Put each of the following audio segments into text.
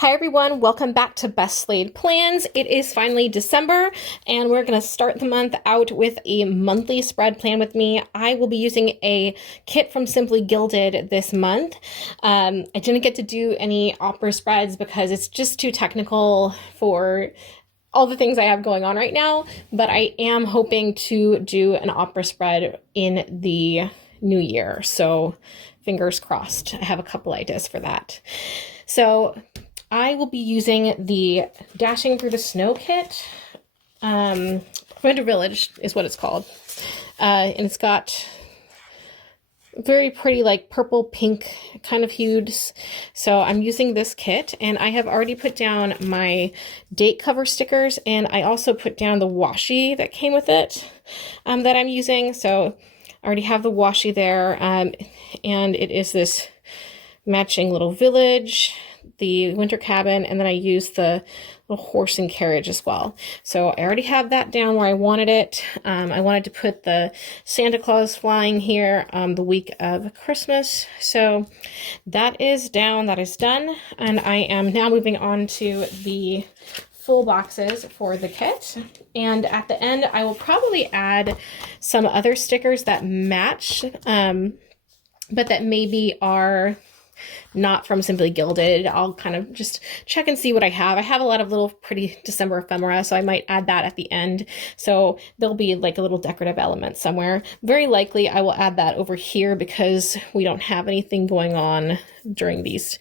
Hi everyone, welcome back to Best Laid Plans. It is finally December and we're going to start the month out with a monthly spread plan with me. I will be using a kit from Simply Gilded this month. I didn't get to do any opera spreads because it's just too technical for all the things I have going on right now, but I am hoping to do an opera spread in the new year. So fingers crossed. I have a couple ideas for that. So I will be using the Dashing Through the Snow kit. Winter Village is what it's called. And it's got very pretty like purple pink kind of hues. So I'm using this kit and I have already put down my date cover stickers and I also put down the washi that came with it that I'm using. So I already have the washi there and it is this matching little village, the winter cabin, and then I used the little horse and carriage as well. So I already have that down where I wanted it. I wanted to put the Santa Claus flying here the week of Christmas. So that is down, that is done. And I am now moving on to the full boxes for the kit. And at the end, I will probably add some other stickers that match, but that maybe are not from Simply Gilded. I'll kind of just check and see what I have. I have a lot of little pretty December ephemera, so I might add that at the end. So there'll be like a little decorative element somewhere. Very likely I will add that over here because we don't have anything going on during these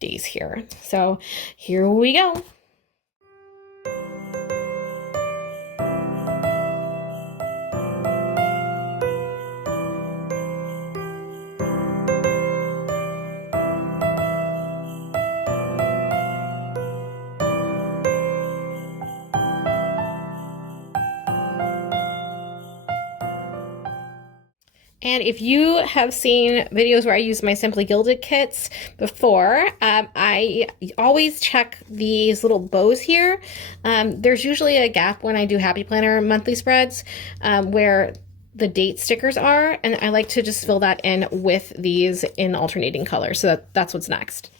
days here. So here we go. And if you have seen videos where I use my Simply Gilded kits before, I always check these little bows here. There's usually a gap when I do Happy Planner monthly spreads where the date stickers are, and I like to just fill that in with these in alternating colors. So that's what's next.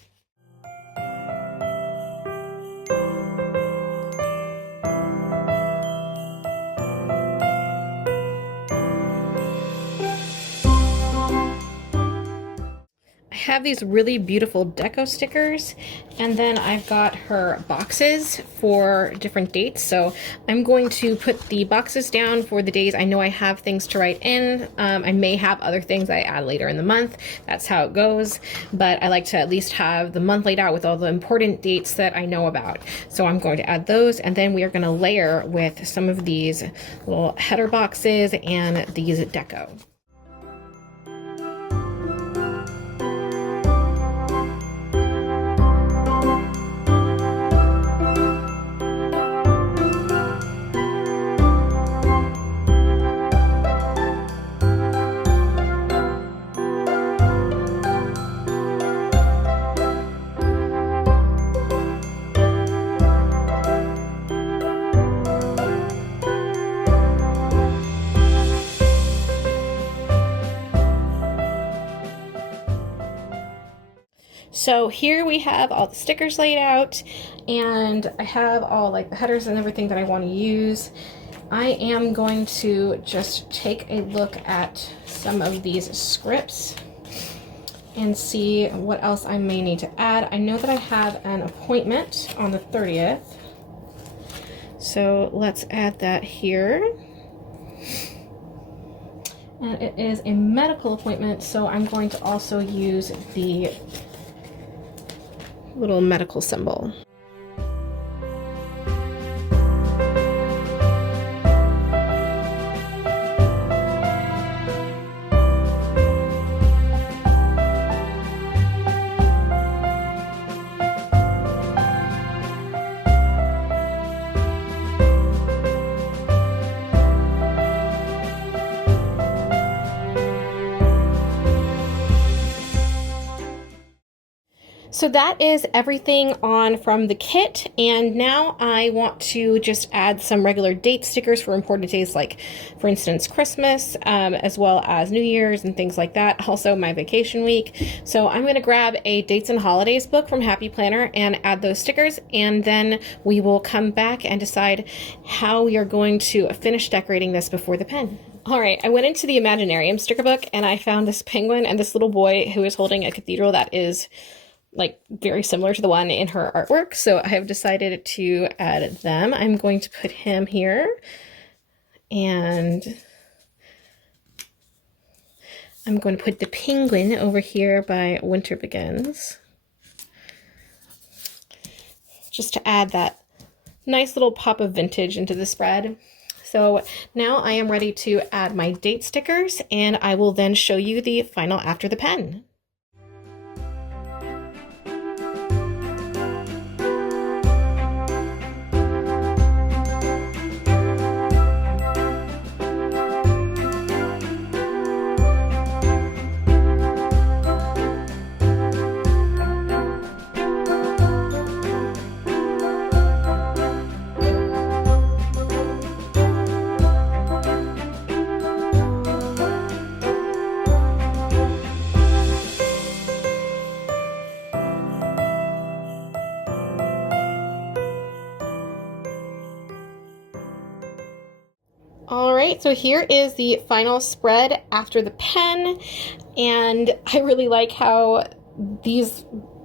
Have these really beautiful deco stickers, and then I've got her boxes for different dates. So I'm going to put the boxes down for the days I know I have things to write in. I may have other things I add later in the month. That's how it goes, but I like to at least have the month laid out with all the important dates that I know about. So I'm going to add those, and then we are going to layer with some of these little header boxes and these deco. So here we have all the stickers laid out, and I have all like the headers and everything that I want to use. I am going to just take a look at some of these scripts and see what else I may need to add. I know that I have an appointment on the 30th, so let's add that here. And it is a medical appointment, so I'm going to also use the little medical symbol. So that is everything on from the kit, and now I want to just add some regular date stickers for important days, like for instance Christmas, as well as New Year's and things like that, also my vacation week. So I'm going to grab a dates and holidays book from Happy Planner and add those stickers, and then we will come back and decide how we are going to finish decorating this before the pen. All right, I went into the Imaginarium sticker book and I found this penguin and this little boy who is holding a cathedral that is like very similar to the one in her artwork. So I have decided to add them. I'm going to put him here, and I'm going to put the penguin over here by Winter Begins, just to add that nice little pop of vintage into the spread. So now I am ready to add my date stickers, and I will then show you the final after the pen. All right, so here is the final spread after the pen, and I really like how these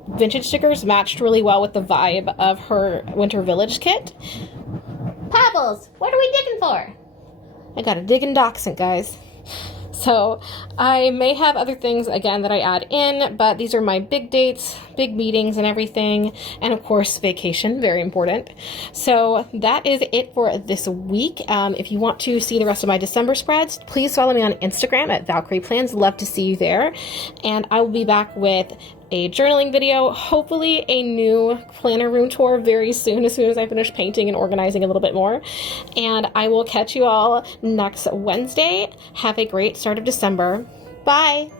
vintage stickers matched really well with the vibe of her Winter Village kit. Pebbles, what are we digging for? I got a digging dachshund, guys. So I may have other things again that I add in, but these are my big dates, big meetings and everything, and of course vacation, very important. So that is it for this week. If you want to see the rest of my December spreads, please follow me on Instagram at Valkyrie Plans. Love to see you there. And I will be back with a journaling video, hopefully a new planner room tour very soon as I finish painting and organizing a little bit more. And I will catch you all next Wednesday. Have a great start of December. Bye!